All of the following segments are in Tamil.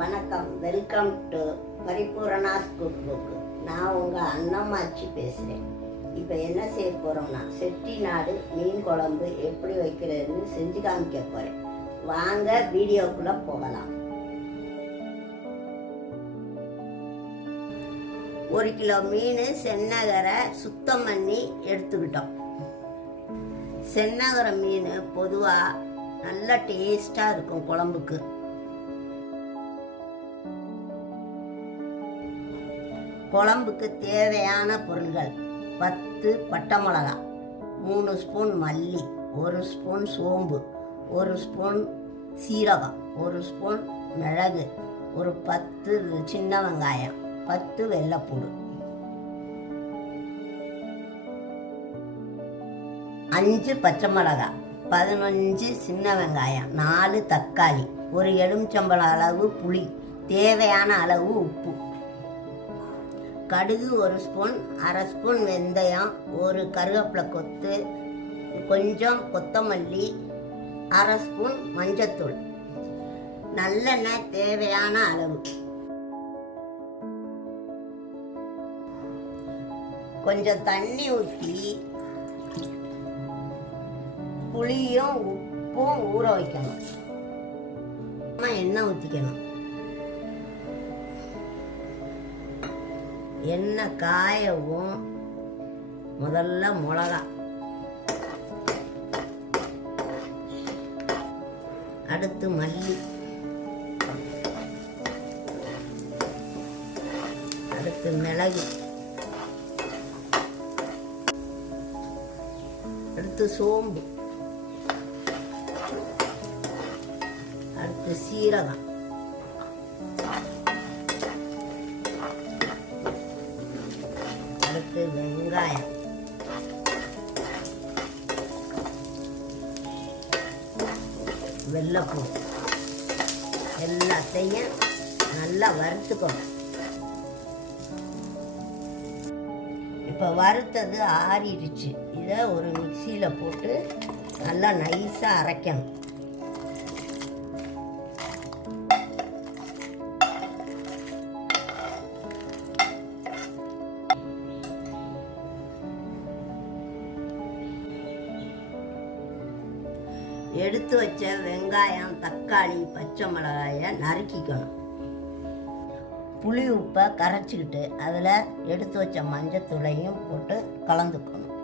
வணக்கம். வெல்கம் டு பரிபூரணாஸ் குக் புக் நான் உங்கள் அண்ணம்மாச்சி பேசுகிறேன் இப்போ என்ன செய்ய போகிறோம்னா செட்டிநாடு மீன் குழம்பு எப்படி வைக்கிறதுன்னு செஞ்சு காமிக்க போகிறேன் வாங்க வீடியோக்குள்ளே போகலாம். ஒரு கிலோ மீன் சென்னகரை சுத்தம் பண்ணி எடுத்துக்கிட்டோம். சென்னகரை மீன் பொதுவாக நல்ல டேஸ்ட்டாக இருக்கும் குழம்புக்கு. குழம்புக்கு தேவையான பொருள்கள் பத்து பட்டை மிளகா மூணு ஸ்பூன் மல்லி ஒரு ஸ்பூன் சோம்பு ஒரு ஸ்பூன் சீரகம் ஒரு ஸ்பூன் மிளகு ஒரு பத்து சின்ன வெங்காயம் பத்து வெள்ளைப்பூடு அஞ்சு பச்சை மிளகா பதினஞ்சு சின்ன வெங்காயம் நாலு தக்காளி ஒரு எலுமிச்சம்பழம் அளவு புளி தேவையான அளவு உப்பு. கடுகு ஒரு ஸ்பூன் அரை ஸ்பூன் வெந்தயம் ஒரு கருவேப்பிலை கொத்து கொஞ்சம் கொத்தமல்லி அரை ஸ்பூன் மஞ்சத்தூள். நல்லெண்ணெய் தேவையான அளவு. கொஞ்சம் தண்ணி ஊற்றி புளியும் உப்பும் ஊற வைக்கணும். எண்ணெய் ஊற்றிக்கணும் எண்ணெய் காயவும் முதல்ல மிளகா. அடுத்து மல்லி. அடுத்து மிளகு. அடுத்து சோம்பு. அடுத்து சீரகம். அடுத்து வெங்காயம் வெள்ளைப்பூ எல்லாத்தையும் நல்லா வறுத்துக்கணும் இப்போ வறுத்தது ஆறிடுச்சு இதை ஒரு மிக்சியில் போட்டு நல்லா நைஸாக அரைக்கணும் எடுத்து வச்ச வெங்காயம் தக்காளி பச்சை மிளகாயை நறுக்கிக்கணும். புளி உப்பை கரைச்சிக்கிட்டு அதில் எடுத்து வச்ச மஞ்சத்தூளையும் போட்டு கலந்துக்கணும்.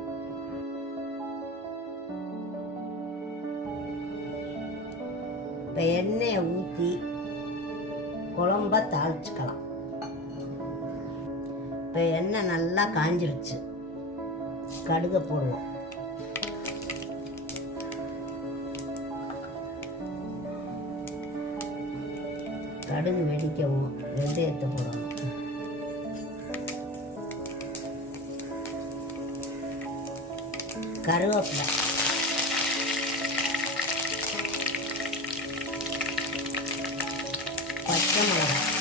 இப்போ எண்ணெயை ஊற்றி குழம்ப தாளிச்சுக்கலாம். இப்போ எண்ணெய் நல்லா காஞ்சிருச்சு. கடுகை போடுவோம். கடுகு வெடிக்கவும் வெந்தயத்தை போடணும் கருவேப்பிலை. பச்சை மிளகாய்.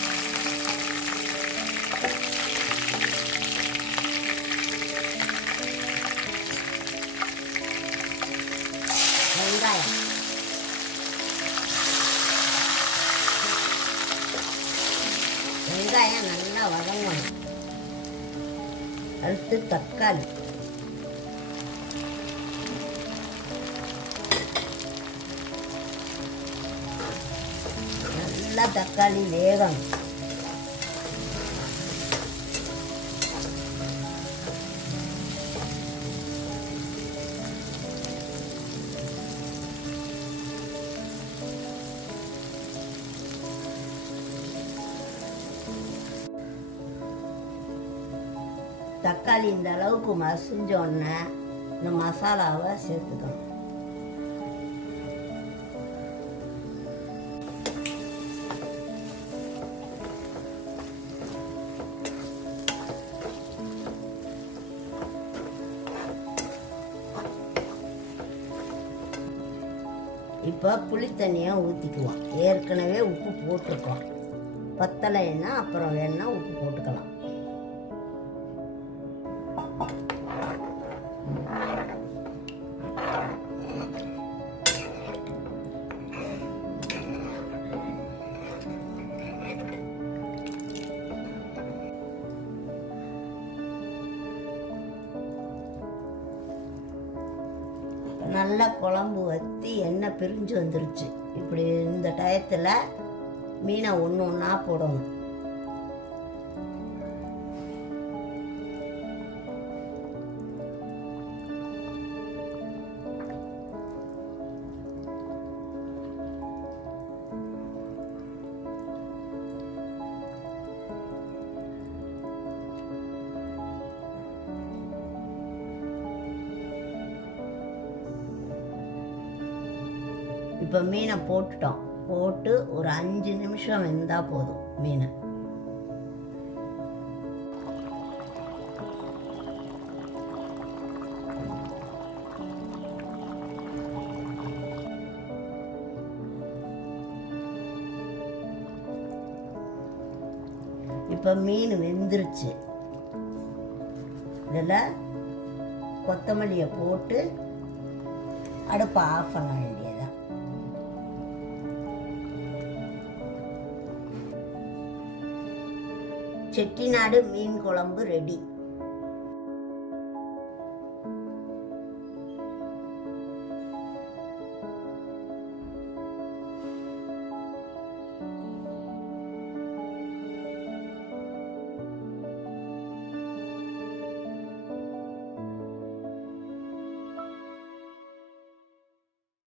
வெங்காயம் நல்லா வதங்கணும். அடுத்து தக்காளி. நல்லா தக்காளி வேகணும். தக்காளி இந்த அளவுக்கு மசிஞ்ச உடனே இந்த மசாலாவை சேர்த்துக்கணும். இப்போ புளித்தண்ணியை ஊற்றிக்குவோம் ஏற்கனவே உப்பு போட்டிருக்கோம். பத்தலைன்னா அப்புறம் வேணால் உப்பு போட்டுக்கலாம். நல்லா குழம்பு வற்றி எண்ணெய் பிரிஞ்சு வந்துருச்சு. இப்படி இந்த டயத்தில் மீனை ஒன்று ஒன்றா போடணும். இப்போ மீனை போட்டுட்டோம். போட்டு ஒரு அஞ்சு நிமிஷம் வெந்தால் போதும் மீனை. இப்போ மீன் வெந்துருச்சு. இதில் கொத்தமல்லியை போட்டு அடுப்பை ஆஃப் பண்ண வேண்டிய செட்டிநாடு மீன் குழம்பு ரெடி.